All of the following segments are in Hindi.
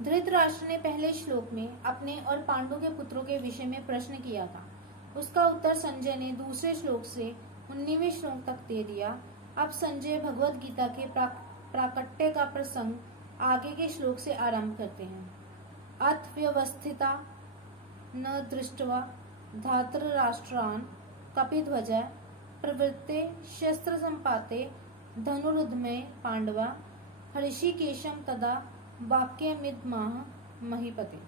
धृतराष्ट्र ने पहले श्लोक में अपने और पांडु के पुत्रों के विषय में प्रश्न किया था। उसका उत्तर संजय ने दूसरे श्लोक से 19वें श्लोक तक दे दिया। अब संजय भगवत गीता के प्राकट्य का प्रसंग आगे के श्लोक से आरंभ करते हैं। अथ व्यवस्थिता न दृष्ट्वा धातराष्ट्रान् कपिध्वज प्रवृत्ते शस्त्र संपाते धनुरुद्यमे पांडवा हृषिकेशम तदा वाक्यमिदमाह महीपते।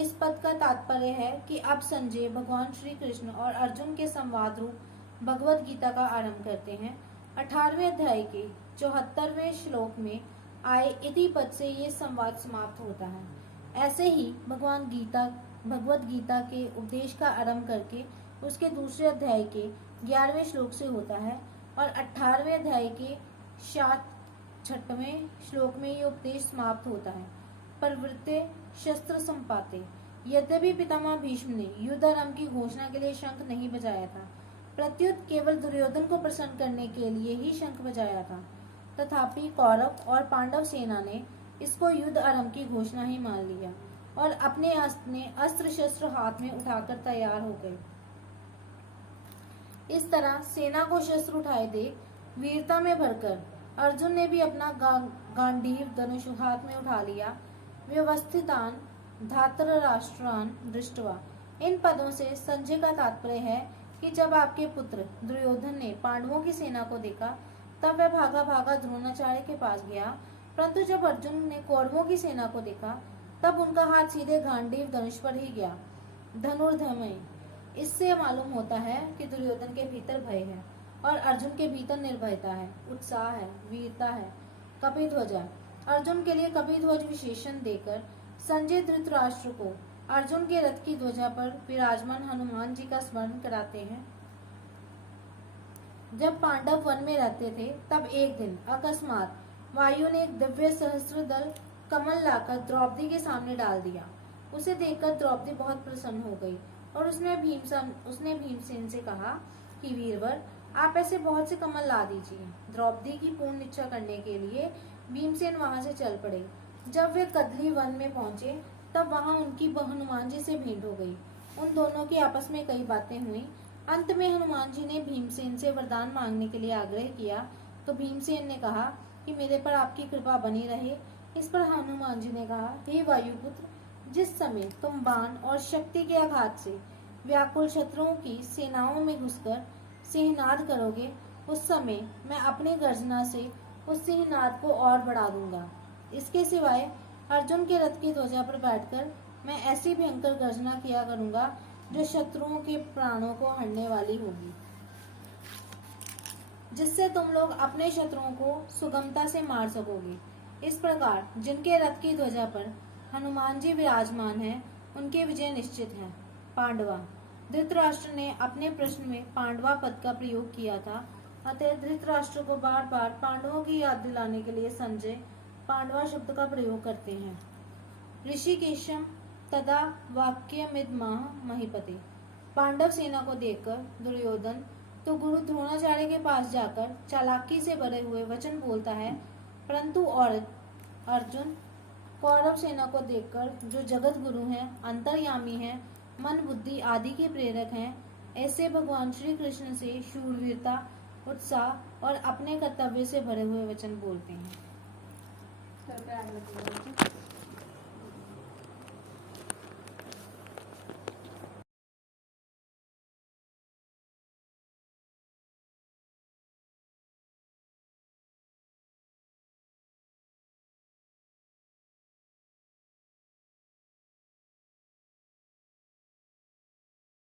इस पद का तात्पर्य है कि अब संजय भगवान श्री कृष्ण और अर्जुन के संवाद रूप भगवत गीता का आरंभ करते हैं। 18वें अध्याय के 74वें श्लोक में आए इति पद से ये संवाद समाप्त होता है। ऐसे ही भगवत गीता के उपदेश का आरंभ करके उसके दूसरे अध्याय के 11वें श्लोक से होता है और 18वें अध्याय के 6वें श्लोक में ये उपदेश समाप्त होता है। प्रवृत्ते शस्त्र संपाते। यद्यपि पितामह भीष्म ने युद्ध आरंभ की घोषणा के लिए शंख नहीं बजाया था, प्रत्युत केवल दुर्योधन को प्रसन्न करने के लिए ही शंख बजाया था, तथापि कौरव और पांडव सेना ने इसको युद्ध आरंभ की घोषणा ही मान लिया और अपने अस्त्र शस्त्र हाथ में उठाकर तैयार हो गए। इस तरह सेना को शस्त्र उठाए देख वीरता में भरकर अर्जुन ने भी अपना गांडीव धनुष हाथ में उठा लिया। व्यवस्थितान धातराष्ट्रान् दृष्ट्वा। इन पदों से संजय का तात्पर्य है कि जब आपके पुत्र दुर्योधन ने पांडवों की सेना को देखा तब वह भागा भागा द्रोणाचार्य के पास गया, परंतु जब अर्जुन ने कौरवों की सेना को देखा तब उनका हाथ सीधे गांडीव धनुष पर ही गया। धनुर्धमय। इससे मालूम होता है कि दुर्योधन के भीतर भय है और अर्जुन के भीतर निर्भयता है, उत्साह है, वीरता है। कपिध्वजा। अर्जुन के लिए कपिध्वज विशेषण देकर संजय धृतराष्ट्र को अर्जुन के रथ की ध्वजा पर विराजमान हनुमान जी का स्मरण कराते हैं। जब पांडव वन में रहते थे तब एक दिन अकस्मात वायु ने एक दिव्य सहस्त्र दल कमल लाकर द्रौपदी के सामने डाल दिया। उसे देखकर द्रौपदी बहुत प्रसन्न हो गई और उसने भीमसेन से कहा कि वीरवर, आप ऐसे बहुत से कमल ला दीजिए। द्रौपदी की पूर्ण इच्छा करने के लिए भीमसेन वहां से चल पड़े। जब वे कदली वन में पहुंचे तब वहां उनकी हनुमान जी से भेंट हो गई। उन दोनों की आपस में कई बातें हुई। अंत में हनुमान जी ने भीमसेन से वरदान मांगने के लिए आग्रह किया तो भीमसेन ने कहा कि मेरे पर आपकी कृपा बनी रहे। इस पर हनुमान जी ने कहा, हे वायुपुत्र, जिस समय तुम बाण और शक्ति के आघात से व्याकुल शत्रुओं की सेनाओं में घुसकर सिंहनाद करोगे, उस समय मैं अपनी गर्जना से उस सिंहनाद को और बढ़ा दूंगा। इसके सिवाय अर्जुन के रथ की ध्वजा पर बैठकर मैं ऐसी भयंकर गर्जना किया करूंगा जो शत्रुओं के प्राणों को हरने वाली होगी, जिससे तुम लोग अपने शत्रुओं को सुगमता से मार सकोगे। इस प्रकार जिनके रथ की ध्वजा पर हनुमान जी विराजमान हैं, उनके विजय निश्चित है। पांडवा। धृतराष्ट्र ने अपने प्रश्न में पांडवा पद का प्रयोग किया था, अतः धृतराष्ट्र को बार बार पांडवों की याद दिलाने के लिए संजय पांडवा शब्द का प्रयोग करते हैं। ऋषिकेशम तदा वाक्यमिदमाह महीपते। पांडव सेना को देखकर दुर्योधन तो गुरु द्रोणाचार्य के पास जाकर चालाकी से भरे हुए वचन बोलता है, परंतु और अर्जुन कौरव सेना को देखकर, जो जगत गुरु हैं, अंतर्यामी हैं, मन बुद्धि आदि के प्रेरक हैं, ऐसे भगवान श्री कृष्ण से शूरवीरता, उत्साह और अपने कर्तव्य से भरे हुए वचन बोलते हैं।